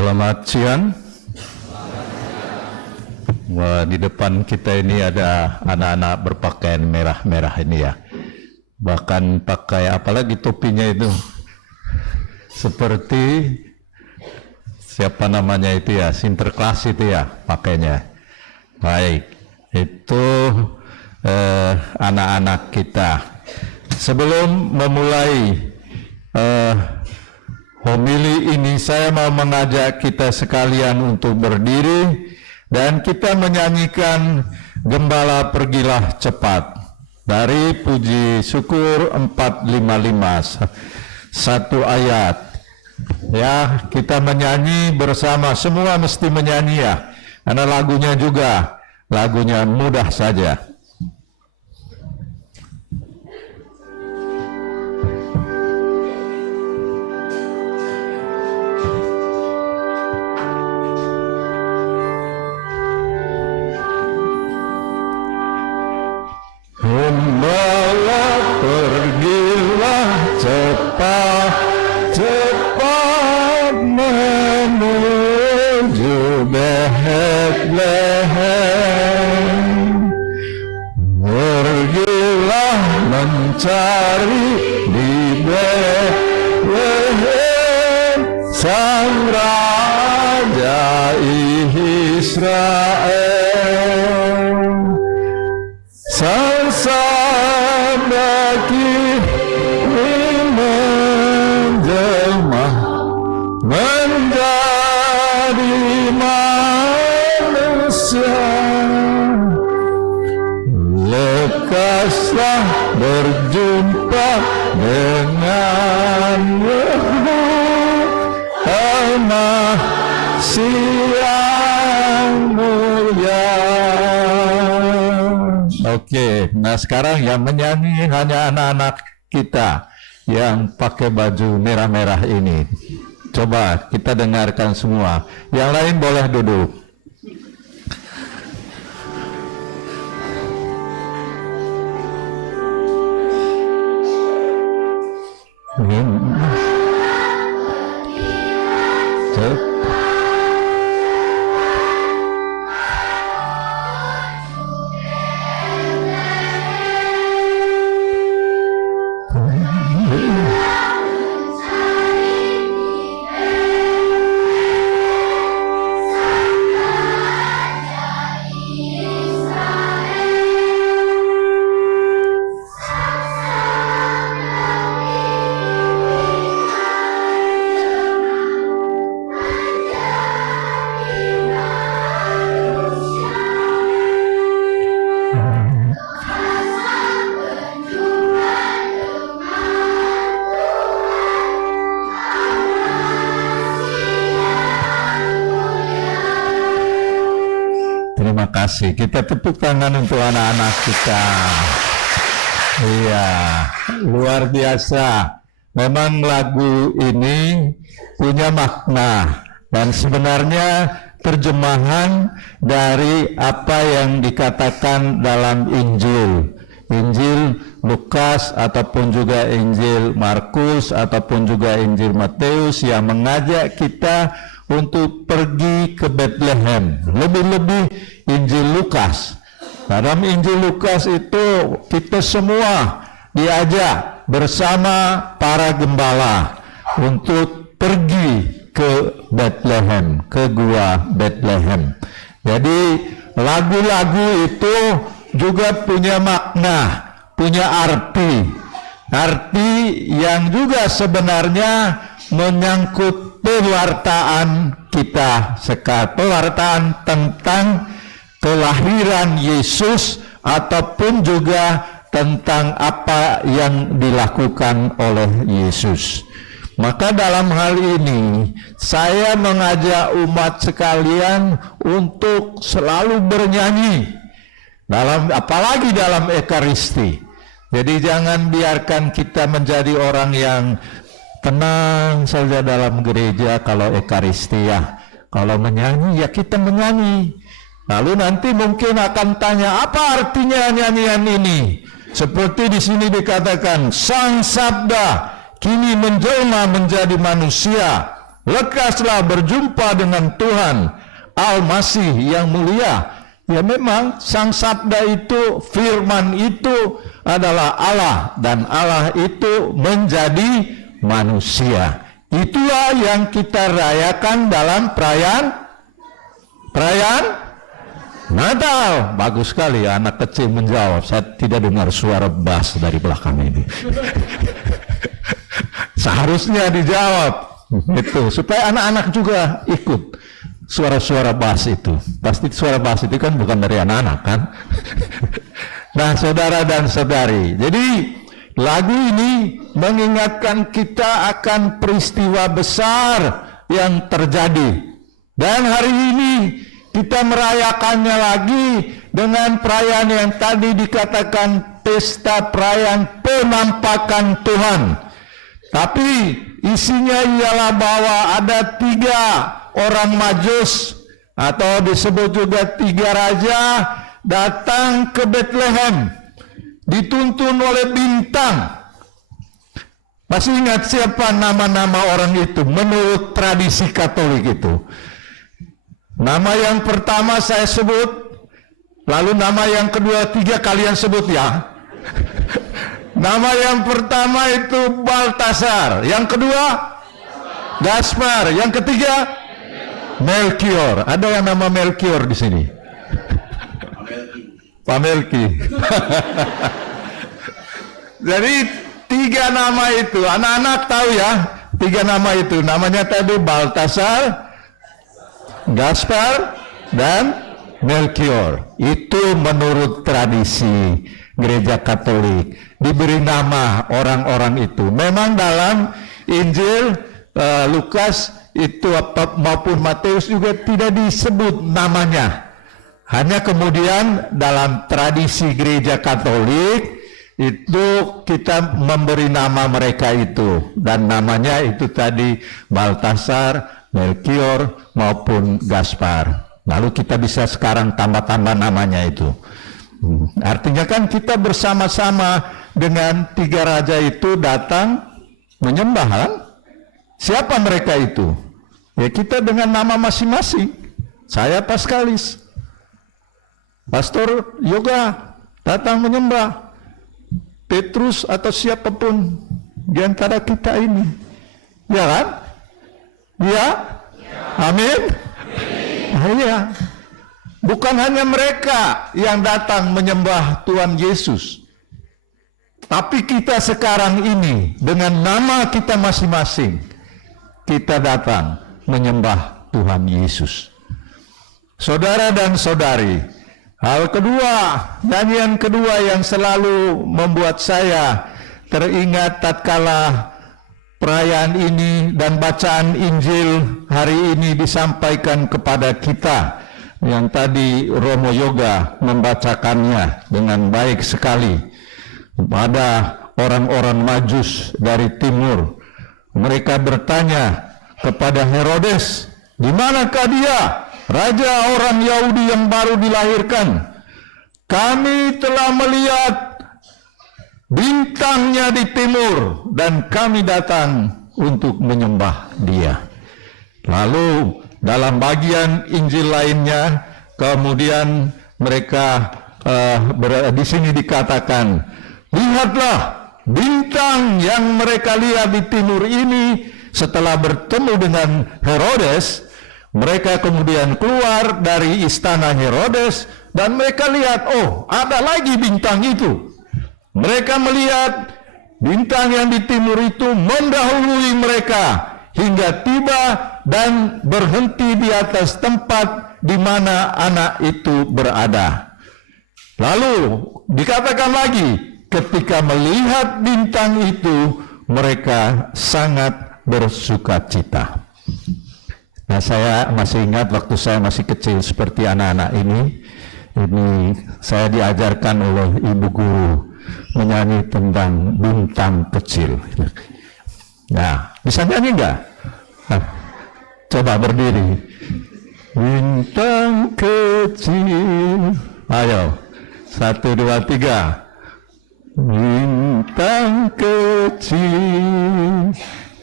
Selamat siang. Wah, di depan kita ini ada anak-anak berpakaian merah-merah ini ya. Bahkan pakai apalagi topinya itu seperti siapa namanya itu ya, Sinterklas itu ya pakainya. Baik, itu anak-anak kita. Sebelum memulai homili ini, saya mau mengajak kita sekalian untuk berdiri dan kita menyanyikan Gembala Pergilah Cepat dari Puji Syukur 455, satu ayat. Ya, kita menyanyi bersama, semua mesti menyanyi ya, karena lagunya mudah saja. Gembala pergilah cepat, cepat menuju Betlehem. Pergilah mencari di Betlehem Sang Raja Israel. Sang Sabaki menjelma menjadi manusia. Lekaslah berjumpa dengan Siang mulia. Oke, nah sekarang yang menyanyi hanya anak-anak kita yang pakai baju merah-merah ini. Coba kita dengarkan semua. Yang lain boleh duduk. Terima kasih. Kita tepuk tangan untuk anak-anak kita. Iya, luar biasa. Memang lagu ini punya makna dan sebenarnya terjemahan dari apa yang dikatakan dalam Injil Lukas ataupun juga Injil Markus ataupun juga Injil Matius yang mengajak kita untuk pergi ke Bethlehem. Lebih-lebih Injil Lukas. Dalam Injil Lukas itu kita semua diajak bersama para gembala untuk pergi ke Bethlehem, ke gua Bethlehem. Jadi lagu-lagu itu juga punya makna, punya arti yang juga sebenarnya menyangkut pewartaan kita sekarang, pewartaan tentang kelahiran Yesus ataupun juga tentang apa yang dilakukan oleh Yesus. Maka dalam hal ini saya mengajak umat sekalian untuk selalu bernyanyi apalagi dalam Ekaristi. Jadi jangan biarkan kita menjadi orang yang tenang saja dalam gereja kalau Ekaristi ya. Kalau menyanyi ya kita menyanyi. Lalu nanti mungkin akan tanya apa artinya nyanyian ini? Seperti di sini dikatakan Sang Sabda kini menjelma menjadi manusia. lekaslah berjumpa dengan Tuhan Al-Masih yang mulia. Ya memang Sang Sabda itu, firman itu adalah Allah, dan Allah itu menjadi manusia. Itulah yang kita rayakan dalam perayaan Natal. Bagus sekali anak kecil menjawab. Saya tidak dengar suara bass dari belakang ini. Seharusnya dijawab itu supaya anak-anak juga ikut suara-suara bass itu. Pasti suara bass itu kan bukan dari anak-anak kan. Nah, saudara dan saudari, jadi lagu ini mengingatkan kita akan peristiwa besar yang terjadi. Dan hari ini kita merayakannya lagi dengan perayaan yang tadi dikatakan pesta perayaan penampakan Tuhan. Tapi isinya ialah bahwa ada 3 orang Majus atau disebut juga 3 raja datang ke Bethlehem, dituntun oleh bintang. Masih ingat siapa nama-nama orang itu menurut tradisi Katolik itu? Nama yang pertama saya sebut, lalu nama yang kedua, 3 kalian sebut ya. Nama yang pertama itu Baltasar, yang kedua Gaspar, yang ketiga Melkior. Ada yang nama Melkior di sini? Pak Melki. Jadi 3 nama itu, anak-anak tahu ya, 3 nama itu. Namanya tadi Baltasar, Gaspar, dan Melkior. Itu menurut tradisi Gereja Katolik diberi nama orang-orang itu. Memang dalam Injil Lukas itu maupun Matius juga tidak disebut namanya. Hanya kemudian dalam tradisi Gereja Katolik itu kita memberi nama mereka itu, dan namanya itu tadi Baltasar, Melkior maupun Gaspar. Lalu kita bisa sekarang tambah-tambah namanya itu. Artinya kan kita bersama-sama dengan 3 raja itu datang menyembah kan? Siapa mereka itu? Ya kita dengan nama masing-masing. Saya Paskalis, Pastor Yoga datang menyembah, Petrus atau siapapun di antara kita ini. Ya kan? Ya? Amin? Ya. Bukan hanya mereka yang datang menyembah Tuhan Yesus, tapi kita sekarang ini dengan nama kita masing-masing, kita datang menyembah Tuhan Yesus. Saudara dan saudari, hal kedua, nyanyian kedua yang selalu membuat saya teringat tatkala perayaan ini dan bacaan Injil hari ini disampaikan kepada kita, yang tadi Romo Yoga membacakannya dengan baik sekali. Pada orang-orang Majus dari timur, mereka bertanya kepada Herodes, "Di manakah dia, raja orang Yahudi yang baru dilahirkan? Kami telah melihat bintangnya di timur dan kami datang untuk menyembah dia." Lalu dalam bagian Injil lainnya, kemudian mereka di sini dikatakan, "Lihatlah bintang yang mereka lihat di timur ini." Setelah bertemu dengan Herodes, mereka kemudian keluar dari istana Herodes dan mereka lihat, oh ada lagi bintang itu. Mereka melihat bintang yang di timur itu mendahului mereka hingga tiba dan berhenti di atas tempat di mana anak itu berada. Lalu dikatakan lagi, ketika melihat bintang itu, mereka sangat bersukacita. Nah, saya masih ingat waktu saya masih kecil seperti anak-anak ini saya diajarkan oleh ibu guru menyanyi tentang bintang kecil. Nah, bisa nyanyi nggak? Nah, coba berdiri. Bintang kecil. Ayo, 1, 2, 3. Bintang kecil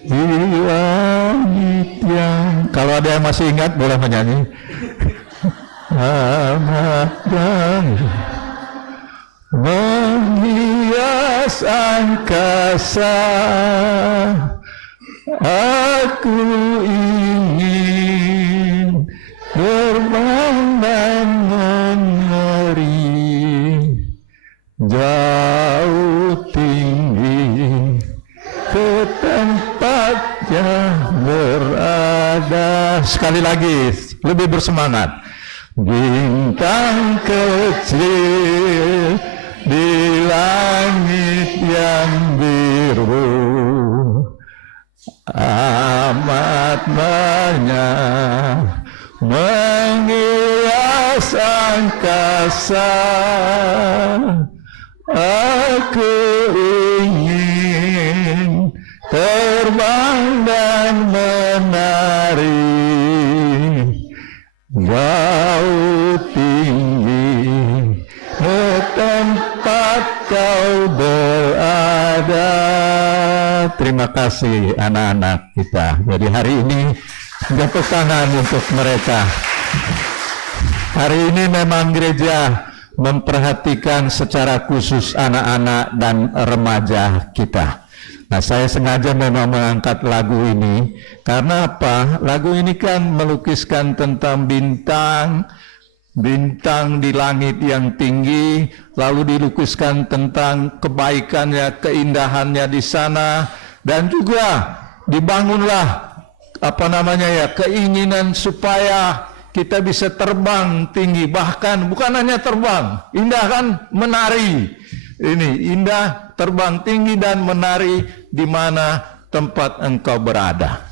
di langit yang, kalau ada yang masih ingat boleh menyanyi. Amat dan menghias angkasa, aku ingin terbang dan menari jauh tinggi ke tempat yang berada. Sekali lagi, lebih bersemangat. Bintang kecil di langit yang biru, amat banyak menghias angkasa, aku ingin terbang dan menari jauh tinggi ke tempat kau berada. Terima kasih anak-anak kita. Jadi hari ini tepuk tangan untuk mereka. Hari ini memang gereja memperhatikan secara khusus anak-anak dan remaja kita. Nah, saya sengaja memang mengangkat lagu ini karena apa? Lagu ini kan melukiskan tentang bintang di langit yang tinggi, lalu dilukiskan tentang kebaikannya, keindahannya di sana, dan juga dibangunlah keinginan supaya kita bisa terbang tinggi, bahkan bukan hanya terbang, indah kan, menari. Ini indah, terbang tinggi dan menari di mana tempat engkau berada.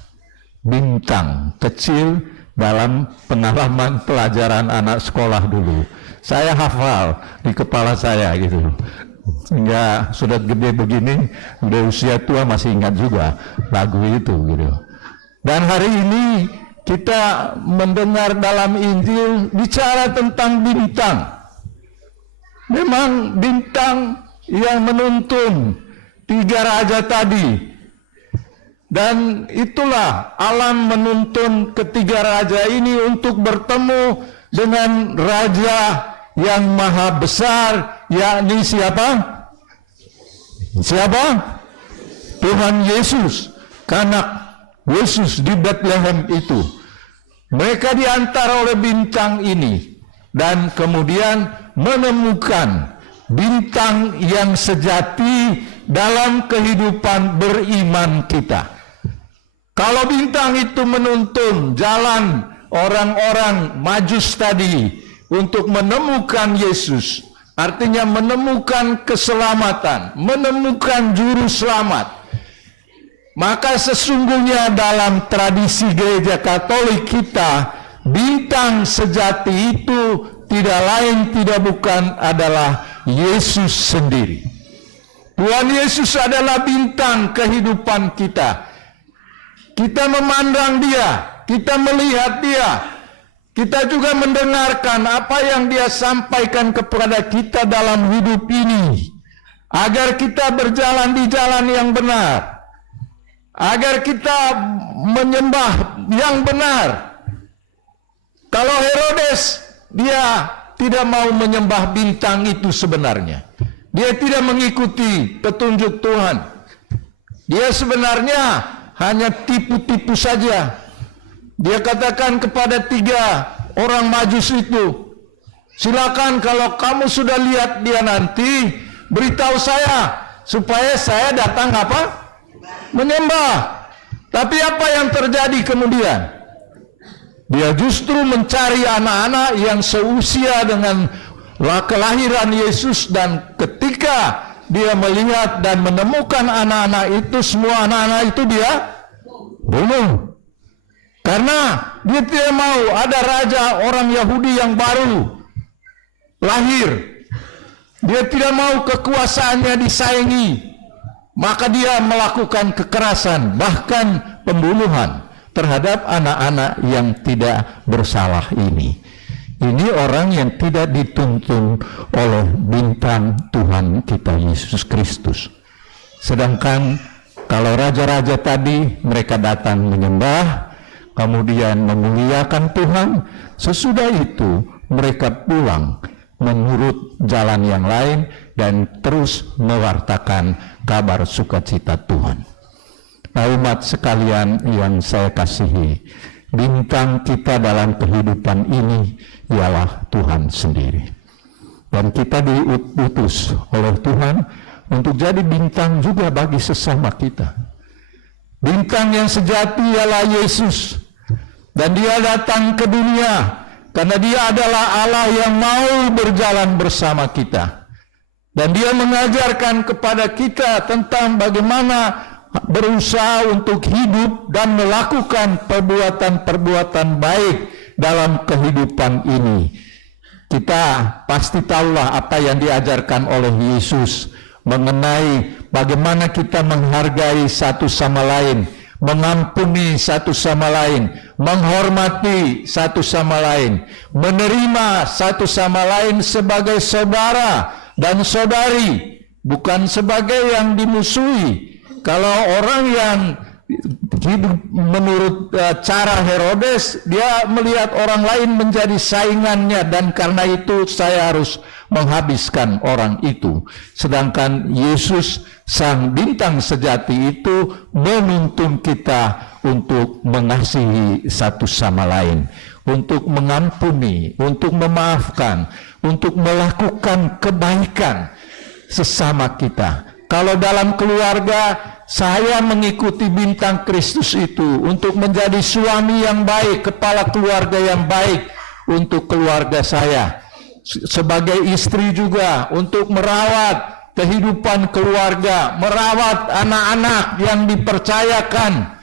Bintang kecil dalam pengalaman pelajaran anak sekolah dulu. Saya hafal di kepala saya gitu. Sehingga sudah gede begini, udah usia tua masih ingat juga lagu itu gitu. Dan hari ini kita mendengar dalam Injil bicara tentang bintang. Memang bintang yang menuntun 3 raja tadi, dan itulah alam menuntun ketiga raja ini untuk bertemu dengan raja yang maha besar, yakni siapa? Tuhan Yesus, kanak Yesus di Bethlehem itu. Mereka diantar oleh bintang ini dan kemudian menemukan bintang yang sejati dalam kehidupan beriman kita. Kalau bintang itu menuntun jalan orang-orang Majus tadi untuk menemukan Yesus, artinya menemukan keselamatan, menemukan juru selamat, maka sesungguhnya dalam tradisi gereja Katolik kita, bintang sejati itu tidak lain tidak bukan adalah Yesus sendiri. Tuhan Yesus adalah bintang kehidupan kita. Kita memandang Dia, kita melihat Dia, kita juga mendengarkan apa yang Dia sampaikan kepada kita dalam hidup ini, agar kita berjalan di jalan yang benar, agar kita menyembah yang benar. Kalau Herodes, dia tidak mau menyembah bintang itu sebenarnya. Dia tidak mengikuti petunjuk Tuhan. Dia sebenarnya hanya tipu-tipu saja. Dia katakan kepada 3 orang Majus itu, silakan kalau kamu sudah lihat dia nanti, beritahu saya, supaya saya datang menyembah. Tapi apa yang terjadi kemudian? Dia justru mencari anak-anak yang seusia dengan kelahiran Yesus, dan ketika dia melihat dan menemukan anak-anak itu, semua anak-anak itu dia bunuh. Karena dia tidak mau ada raja orang Yahudi yang baru lahir. Dia tidak mau kekuasaannya disaingi. Maka dia melakukan kekerasan, bahkan pembunuhan terhadap anak-anak yang tidak bersalah ini. Ini orang yang tidak dituntun oleh bintang Tuhan kita Yesus Kristus. Sedangkan Kalau raja-raja tadi mereka datang menyembah, kemudian memuliakan Tuhan, sesudah itu mereka pulang menurut jalan yang lain dan terus mewartakan kabar sukacita Tuhan. Nah, umat sekalian yang saya kasihi, bintang kita dalam kehidupan ini ialah Tuhan sendiri. Dan kita diutus oleh Tuhan untuk jadi bintang juga bagi sesama kita. Bintang yang sejati ialah Yesus. Dan dia datang ke dunia karena dia adalah Allah yang mau berjalan bersama kita. Dan dia mengajarkan kepada kita tentang bagaimana berusaha untuk hidup dan melakukan perbuatan-perbuatan baik dalam kehidupan ini. Kita pasti tahulah apa yang diajarkan oleh Yesus mengenai bagaimana kita menghargai satu sama lain, mengampuni satu sama lain, menghormati satu sama lain, menerima satu sama lain sebagai saudara dan saudari, bukan sebagai yang dimusuhi. Kalau orang yang hidup menurut cara Herodes, dia melihat orang lain menjadi saingannya, dan karena itu saya harus menghabiskan orang itu. Sedangkan Yesus sang bintang sejati itu menuntun kita untuk mengasihi satu sama lain, untuk mengampuni, untuk memaafkan, untuk melakukan kebaikan sesama kita. Kalau dalam keluarga, saya mengikuti bintang Kristus itu untuk menjadi suami yang baik, kepala keluarga yang baik untuk keluarga saya. Sebagai istri juga untuk merawat kehidupan keluarga, merawat anak-anak yang dipercayakan.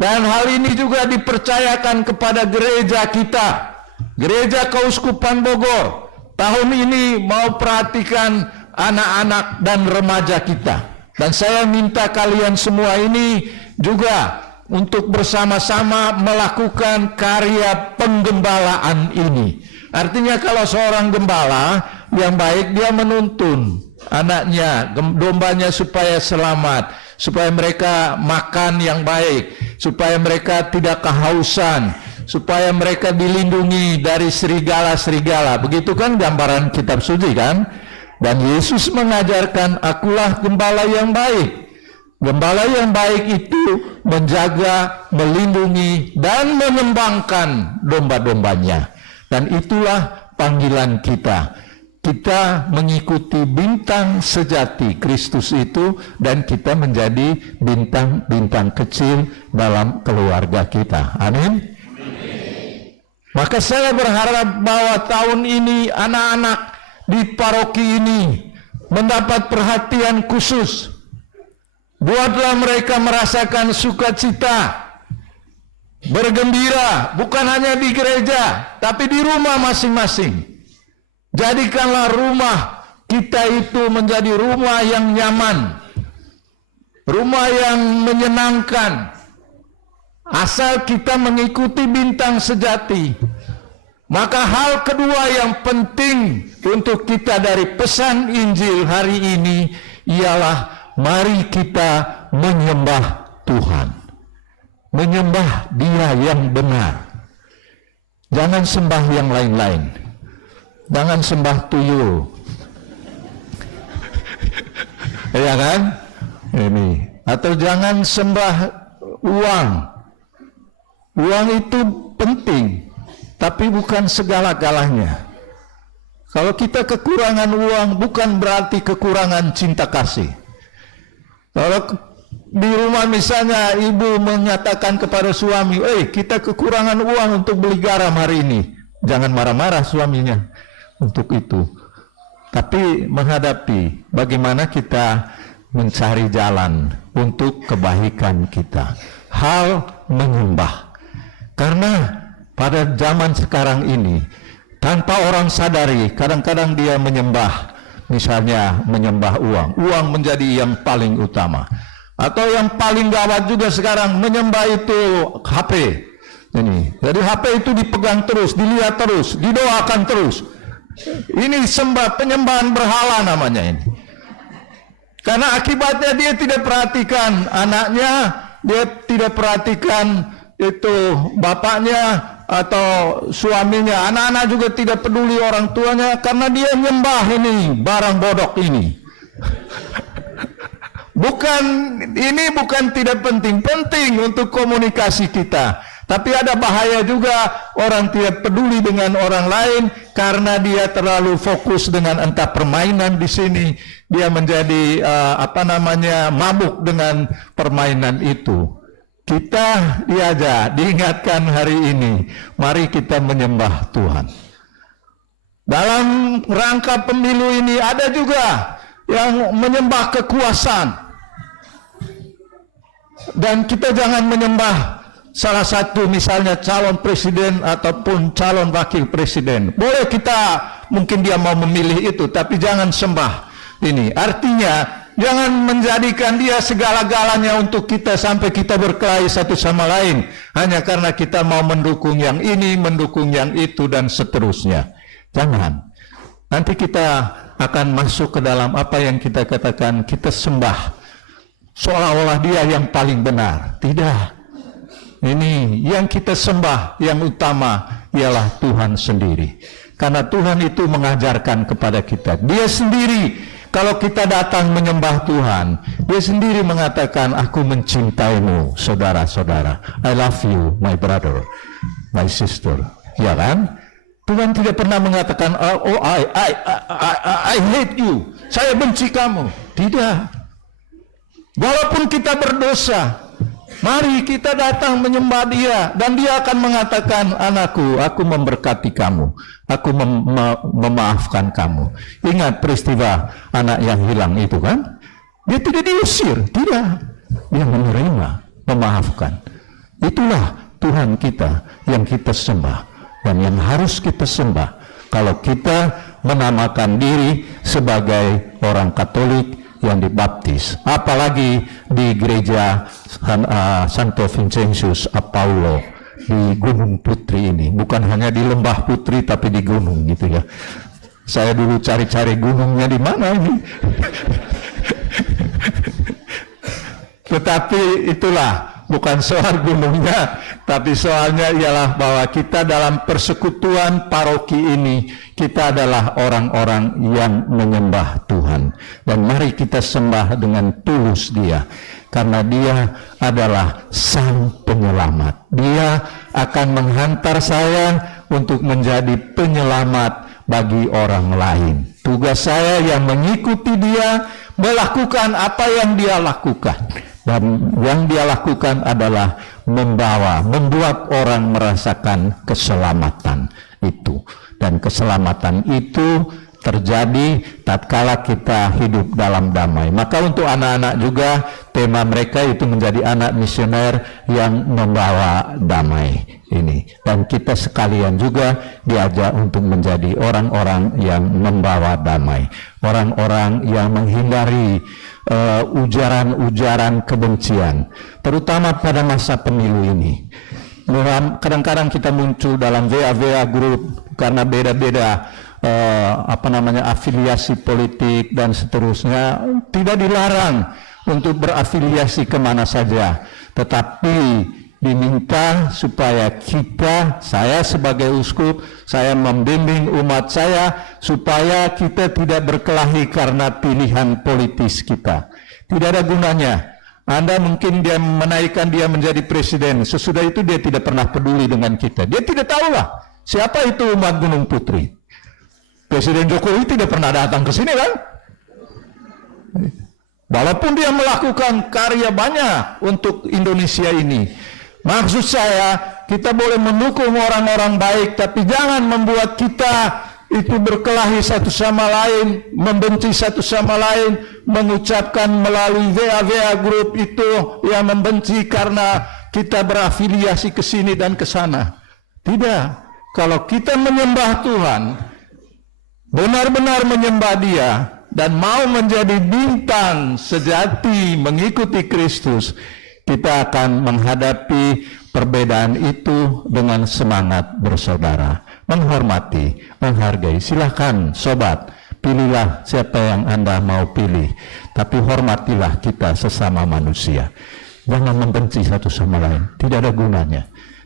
Dan hal ini juga dipercayakan kepada gereja kita, Gereja Keuskupan Bogor. Tahun ini mau perhatikan anak-anak dan remaja kita. Dan saya minta kalian semua ini juga untuk bersama-sama melakukan karya penggembalaan ini. Artinya kalau seorang gembala yang baik, dia menuntun anaknya, dombanya supaya selamat, supaya mereka makan yang baik, supaya mereka tidak kehausan, supaya mereka dilindungi dari serigala-serigala. Begitu kan gambaran kitab suci kan? Dan Yesus mengajarkan, akulah gembala yang baik. Gembala yang baik itu menjaga, melindungi, dan mengembangkan domba-dombanya. Dan itulah panggilan kita. Kita mengikuti bintang sejati Kristus itu, dan kita menjadi bintang-bintang kecil dalam keluarga kita. Amin. Maka saya berharap bahwa tahun ini anak-anak di paroki ini mendapat perhatian khusus. Buatlah mereka merasakan sukacita, bergembira, bukan hanya di gereja, tapi di rumah masing-masing. Jadikanlah rumah kita itu menjadi rumah yang nyaman, rumah yang menyenangkan, asal kita mengikuti bintang sejati. Maka hal kedua yang penting untuk kita dari pesan Injil hari ini ialah mari kita menyembah Tuhan. Menyembah Dia yang benar. Jangan sembah yang lain-lain. Jangan sembah tuyul. Ya kan? Ini. Atau jangan sembah uang. Uang itu penting, tapi bukan segala-galanya. Kalau kita kekurangan uang, bukan berarti kekurangan cinta kasih. Kalau di rumah misalnya ibu menyatakan kepada suami, kita kekurangan uang untuk beli garam hari ini. Jangan marah-marah suaminya untuk itu. Tapi menghadapi bagaimana kita mencari jalan untuk kebaikan kita. Hal menyembah. Karena pada zaman sekarang ini, tanpa orang sadari, kadang-kadang dia menyembah. Misalnya menyembah uang. Uang menjadi yang paling utama. Atau yang paling gawat juga sekarang, menyembah itu HP. Jadi HP itu dipegang terus, dilihat terus, didoakan terus. Ini penyembahan berhala namanya ini. Karena akibatnya dia tidak perhatikan anaknya, dia tidak perhatikan itu bapaknya atau suaminya. Anak-anak juga tidak peduli orang tuanya karena dia nyembah ini barang bodok ini. Bukan tidak penting untuk komunikasi kita. Tapi ada bahaya juga orang tidak peduli dengan orang lain karena dia terlalu fokus dengan entah permainan di sini. Dia menjadi mabuk dengan permainan itu. Kita diingatkan hari ini, mari kita menyembah Tuhan. Dalam rangka pemilu ini ada juga yang menyembah kekuasaan. Dan kita jangan menyembah salah satu misalnya calon presiden ataupun calon wakil presiden. Boleh mungkin dia mau memilih itu, tapi jangan sembah ini. Artinya jangan menjadikan dia segala-galanya untuk kita sampai kita berkelahi satu sama lain hanya karena kita mau mendukung yang ini, mendukung yang itu dan seterusnya. Jangan. Nanti kita akan masuk ke dalam apa yang kita katakan kita sembah seolah-olah dia yang paling benar. Tidak. Ini yang kita sembah yang utama ialah Tuhan sendiri. Karena Tuhan itu mengajarkan kepada kita. Dia sendiri, kalau kita datang menyembah Tuhan, dia sendiri mengatakan, aku mencintaimu, saudara-saudara. I love you, my brother, my sister. Ya kan? Tuhan tidak pernah mengatakan, oh I hate you, saya benci kamu. Tidak. Walaupun kita berdosa, mari kita datang menyembah dia. Dan dia akan mengatakan, anakku, aku memberkati kamu. Aku memaafkan kamu. Ingat peristiwa anak yang hilang itu kan? Dia tidak diusir. Tidak. Dia menerima, memaafkan. Itulah Tuhan kita yang kita sembah. Dan yang harus kita sembah. Kalau kita menamakan diri sebagai orang Katolik yang dibaptis, apalagi di gereja Santo Vincentius Apollo di Gunung Putri ini, bukan hanya di Lembah Putri tapi di gunung gitu ya. Saya dulu cari-cari gunungnya di mana ini. Tetapi itulah, bukan soal gunungnya, tapi soalnya ialah bahwa kita dalam persekutuan paroki ini, kita adalah orang-orang yang menyembah Tuhan. Dan mari kita sembah dengan tulus dia. Karena dia adalah sang penyelamat. Dia akan menghantar saya untuk menjadi penyelamat bagi orang lain. Tugas saya yang mengikuti dia, melakukan apa yang dia lakukan. Dan yang dia lakukan adalah membuat orang merasakan keselamatan itu. Dan keselamatan itu terjadi tatkala kita hidup dalam damai. Maka untuk anak-anak juga tema mereka itu menjadi anak misioner yang membawa damai ini. Dan kita sekalian juga diajak untuk menjadi orang-orang yang membawa damai. Orang-orang yang menghindari ujaran-ujaran kebencian, terutama pada masa pemilu ini. Kadang-kadang kita muncul dalam WA group karena beda-beda afiliasi politik dan seterusnya. Tidak dilarang untuk berafiliasi kemana saja, tetapi diminta supaya saya sebagai uskup, saya membimbing umat saya supaya kita tidak berkelahi karena pilihan politis kita. Tidak ada gunanya. Anda mungkin dia menaikkan dia menjadi presiden, sesudah itu dia tidak pernah peduli dengan kita. Dia tidak tahulah siapa itu umat Gunung Putri. Presiden Jokowi tidak pernah datang ke sini kan? Walaupun dia melakukan karya banyak untuk Indonesia ini. Maksud saya, kita boleh mendukung orang-orang baik, tapi jangan membuat kita itu berkelahi satu sama lain, membenci satu sama lain, mengucapkan melalui WA grup itu yang membenci karena kita berafiliasi ke sini dan ke sana. Tidak. Kalau kita menyembah Tuhan, benar-benar menyembah dia, dan mau menjadi bintang sejati mengikuti Kristus, kita akan menghadapi perbedaan itu dengan semangat bersaudara, menghormati, menghargai. Silakan sobat Pilihlah siapa yang Anda mau pilih, tapi hormatilah kita sesama manusia. Jangan membenci satu sama lain, tidak ada gunanya.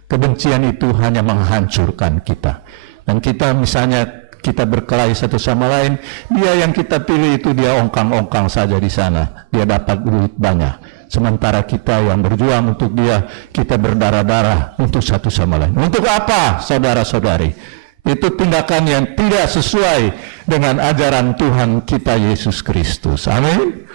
Kebencian itu hanya menghancurkan kita. Dan kita misalnya kita berkelahi satu sama lain, dia yang kita pilih itu dia ongkang-ongkang saja di sana, dia dapat duit banyak. Sementara kita yang berjuang untuk dia, kita berdarah-darah untuk satu sama lain. Untuk apa, saudara-saudari? Itu tindakan yang tidak sesuai dengan ajaran Tuhan kita Yesus Kristus. Amin.